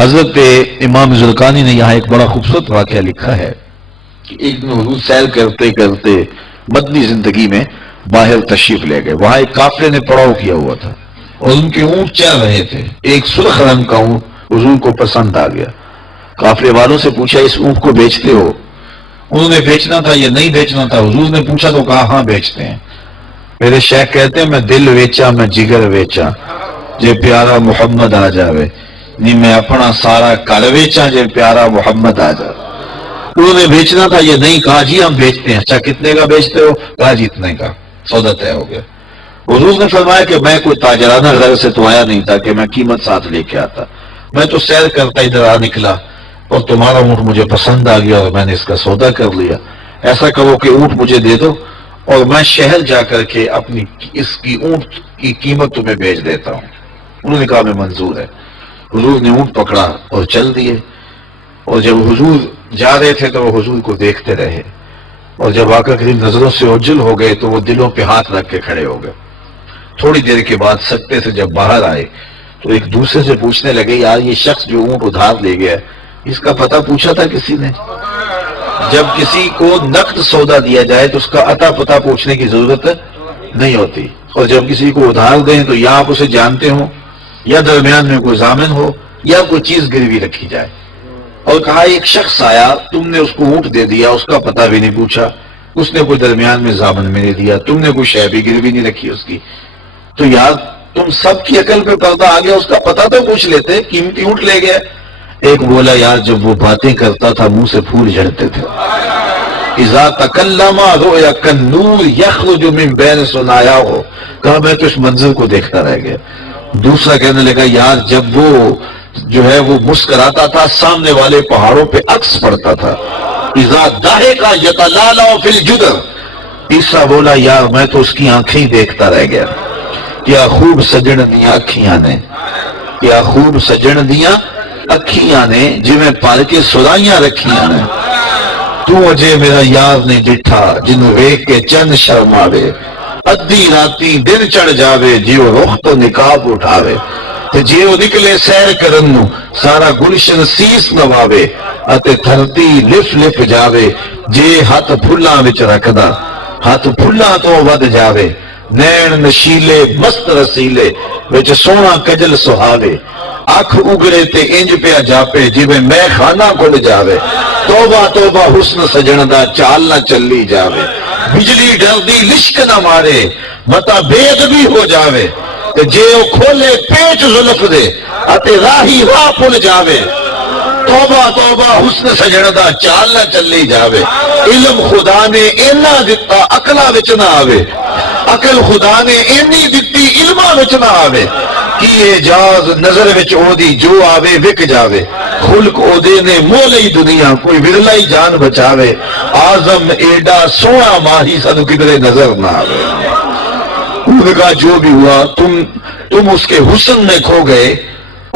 حضرت امام زرقانی نے یہاں ایک بڑا خوبصورت واقعہ لکھا ہے کہ ایک دن حضور سیر کرتے کرتے مدنی زندگی میں باہر تشریف لے گئے. وہاں ایک قافلے نے پڑاؤ کیا ہوا تھا اور ان کے اونٹ چل رہے تھے. ایک سرخ رنگ کا اونٹ حضور کو پسند آ گیا. قافلے والوں سے پوچھا اس اونٹ کو بیچتے ہو؟ انہوں نے بیچنا تھا یا نہیں بیچنا تھا. حضور نے پوچھا تو کہا ہاں بیچتے ہیں. میرے شیخ کہتے ہیں میں دل ویچا میں جگر ویچا جے پیارا محمد آ جاوے نہیں میں اپنا سارا کر ویچا جے پیارا محمد آ جاوے. انہوں نے بیچنا تھا یہ نہیں. کہا جی ہم بیچتے ہیں. اچھا کتنے کا بیچتے ہو؟ کہا جی اتنے کا. سودا طے ہو گیا. حضور نے فرمایا کہ میں کوئی تاجرانہ غرض سے تو آیا نہیں تھا کہ میں قیمت ساتھ لے کے آتا. میں تو سیر کرتا ادھر آ نکلا اور تمہارا اونٹ مجھے پسند آ گیا اور میں نے اس کا سودا کر لیا. ایسا کرو کہ اونٹ مجھے دے دو اور میں شہر جا کر کے اپنی اس کی اونٹ کی قیمت تمہیں بیچ دیتا ہوں. انہوں نے کہا میں منظور ہے. حضور نے اونٹ پکڑا اور چل دیے. اور جب حضور جا رہے تھے تو وہ حضور کو دیکھتے رہے اور جب آ کر نظروں سے اوجھل ہو گئے تو وہ دلوں پہ ہاتھ رکھ کے کھڑے ہو گئے. تھوڑی دیر کے بعد سکتے سے جب باہر آئے تو ایک دوسرے سے پوچھنے لگے یار یہ شخص جو اونٹ ادھار لے گیا اس کا پتہ پوچھا تھا کسی نے؟ جب کسی کو نقد سودا دیا جائے تو اس کا عطا پتہ پوچھنے کی ضرورت نہیں ہوتی. اور جب کسی کو ادھار دیں تو یا آپ اسے جانتے ہو یا درمیان میں کوئی ضامن ہو یا کوئی چیز گروی رکھی جائے. اور کہا ایک شخص آیا تم نے اس کو اونٹ دے دیا اس کا پتہ بھی نہیں پوچھا. اس نے کوئی درمیان میں ضامن میں نے دیا تم نے کوئی شے بھی گروی نہیں رکھی اس کی. تو یار تم سب کی عقل پہ پردہ آ گیا. اس کا پتہ تو پوچھ لیتے. قیمتی اونٹ لے گیا. ایک بولا یار جب وہ باتیں کرتا تھا منہ سے پھول جھڑتے تھے. اذا تکلم رؤیا کالنور یخرج من بین ثنایاہ. کہا میں تو اس منظر کو دیکھتا رہ گیا. دوسرا کہنے لگا یار جب وہ جو ہے وہ مسکراتا تھا سامنے والے پہاڑوں پہ عکس پڑتا تھا. اذا ضحک یتلالع فی الجدر. تیسرا بولا یار میں تو اس کی آنکھیں دیکھتا رہ گیا. کیا خوب سجن دیاں اکھیاں نے کیا خوب سجن دیاں اکھیاں نے جویں پال کے سرائیاں رکھیاں نے. تو اجے میرا یار نے ڈٹھا جنوں ویکھ کے چند شرم آوے. ادھی راتی دن چڑھ جاوے جیو رخ تو نقاب اٹھاوے. تے جیو نکلے سیر کرن نو سارا گلشن سیس نواوے. اتے دھرتی لف لف جاوے جے ہاتھ پھلاں وچ رکھدا ہاتھ پھلاں تو ود جاوے. نین نشیلے مست رسیلے وچ سونا کجل سہاوے. اکھ اگڑے تے انج پیا جاپے جویں میں خانہ کھل جاوے. توبہ توبہ حسن سجن دا چال نہ چلی جاوے. بجلی ڈردی لشک نہ مارے متا بے ادبی ہو جاوے. تے جے او کھولے پیچ زلف دے اتے راہی راہ پل جاوے. توبہ توبہ حسن سجن دا چال نہ چلی جاوے. علم خدا نے اینا دتا عقلاں وچ نہ آوے. عقل خدا نے اینی دتی علماں وچ نہ آوے. کی اعجاز نظر وچ او دی جو آوے وک جاوے. خلق او دے نے مول ہی دنیا کوئی ورلا ہی جان بچاوے. اعظم ایڈا سونا ماہی سانو کدھرے نظر نہ آوے. انہوں نے کہا جو بھی ہوا تم اس کے حسن میں کھو گئے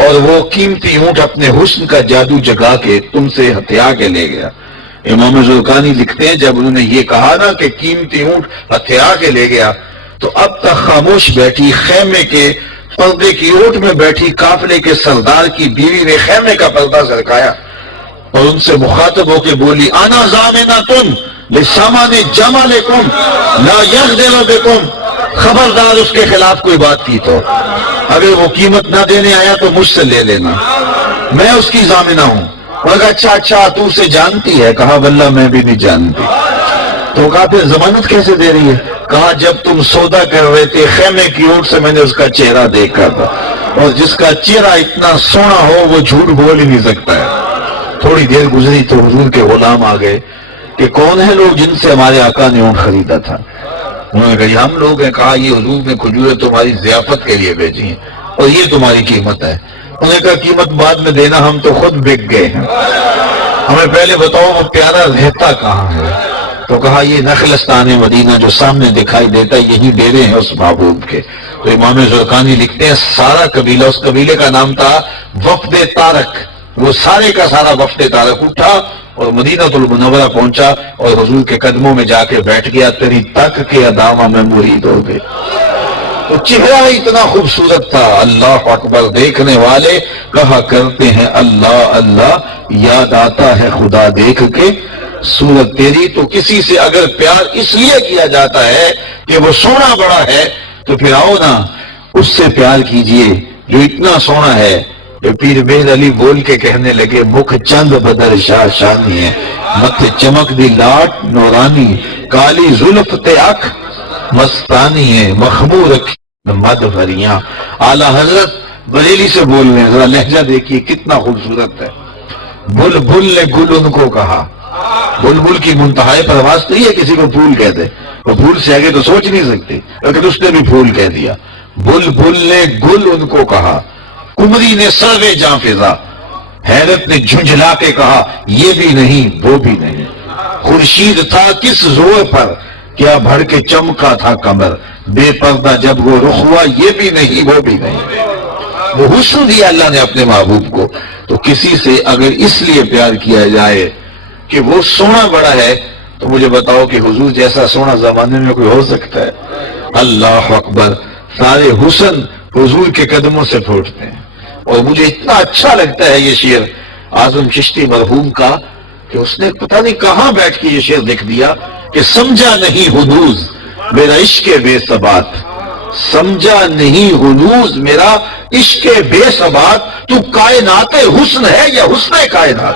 اور وہ قیمتی اونٹ اپنے حسن کا جادو جگا کے تم سے ہتھیا کے لے گیا. امام زرقانی لکھتے ہیں جب انہوں نے یہ کہا نا کہ قیمتی اونٹ ہتھیا کے لے گیا تو اب تک خاموش بیٹھی خیمے کے پردے کی اوٹ میں بیٹھی قافلے کے سردار کی بیوی نے خیمے کا پردہ سرکایا اور ان سے مخاطب ہو کے بولی انا ضامنۃ لسامان جمالکم لا یغدر بکم. خبردار اس کے خلاف کوئی بات کی تو اگر وہ قیمت نہ دینے آیا تو مجھ سے لے لینا. میں اس کی ضامنہ ہوں. اور کہا اچھا تو اسے جانتی ہے؟ کہا واللہ میں بھی نہیں جانتی. تو کہا پھر ضمانت کیسے دے رہی ہے؟ کہا جب تم سودا کر رہے تھے خیمے کی اوٹ سے میں نے اس کا چہرہ دیکھا تھا اور جس کا چہرہ اتنا سونا ہو وہ جھوٹ بول ہی نہیں سکتا ہے. تھوڑی دیر گزری تو حضور کے غلام آ گئے کہ کون ہے لوگ جن سے ہمارے آقا نے اونٹ خریدا تھا. انہوں نے کہا یہ ہم لوگ ہیں. کہا یہ حضور نے کھجوریں تمہاری ضیافت کے لیے بھیجی ہیں اور یہ تمہاری قیمت ہے. انہوں نے کہا قیمت بعد میں دینا ہم تو خود بک گئے ہیں. ہمیں پہلے بتاؤ وہ پیارا رہتا کہاں ہے؟ تو کہا یہ نخلستان مدینہ جو سامنے دکھائی دیتا ہے یہی ڈیرے ہیں اس محبوب کے. تو امام زرقانی لکھتے ہیں سارا قبیلہ اس قبیلے کا نام تھا وفد طارق. وہ سارے کا سارا وفد طارق اٹھا اور مدینہ المنورہ پہنچا اور حضور کے قدموں میں جا کے بیٹھ گیا. تیری تک کے ادامہ میں مرید ہو گئے. تو چہرہ اتنا خوبصورت تھا، اللہ اکبر، دیکھنے والے کہا کرتے ہیں اللہ اللہ، یاد آتا ہے خدا دیکھ کے صورت تیری۔ تو کسی سے اگر پیار اس لیے کیا جاتا ہے کہ وہ سونا بڑا ہے، تو پھر آؤ نا اس سے پیار کیجئے جو اتنا سونا ہے کہ پیر مہر علی بول کے کہنے لگے، مکھ چند بدر شاہ شانی ہے، مت چمک دی لاٹ نورانی، کالی زلف تے اکھ مستانی ہے، مخمور رکھی مد بھریاں۔ اعلیٰ حضرت بریلی سے بول رہے ہیں، ذرا لہجہ دیکھیے کتنا خوبصورت ہے۔ بل بل نے گل ان کو کہا، بلبل کی منتہائی پرواز نہیں ہے کسی کو پھول کہہ دے، وہ پھول سے آگے تو سوچ نہیں سکتی، لیکن اس نے بھی پھول کہہ دیا۔ بلبل نے گل ان کو کہا، کمری نے سروے جاں فضا، حیرت نے جھنجھلا کے کہا یہ بھی نہیں وہ بھی نہیں۔ خورشید تھا کس زور پر، کیا بھڑ کے چمکا تھا کمر، بے پردہ جب وہ رخ ہوا یہ بھی نہیں وہ بھی نہیں۔ وہ حسن دیا اللہ نے اپنے محبوب کو۔ تو کسی سے اگر اس لیے پیار کیا جائے کہ وہ سونا بڑا ہے، تو مجھے بتاؤ کہ حضور جیسا سونا زمانے میں کوئی ہو سکتا ہے؟ اللہ اکبر، سارے حسن حضور کے قدموں سے پھوٹتے ہیں۔ اور مجھے اتنا اچھا لگتا ہے یہ شعر اعظم چشتی مرحوم کا کہ اس نے پتہ نہیں کہاں بیٹھ کے یہ شعر لکھ دیا کہ سمجھا نہیں ہنوز میرا عشق بے ثبات، سمجھا نہیں ہنوز میرا عشق بے ثبات، تو کائنات حسن ہے یا حسن کائنات؟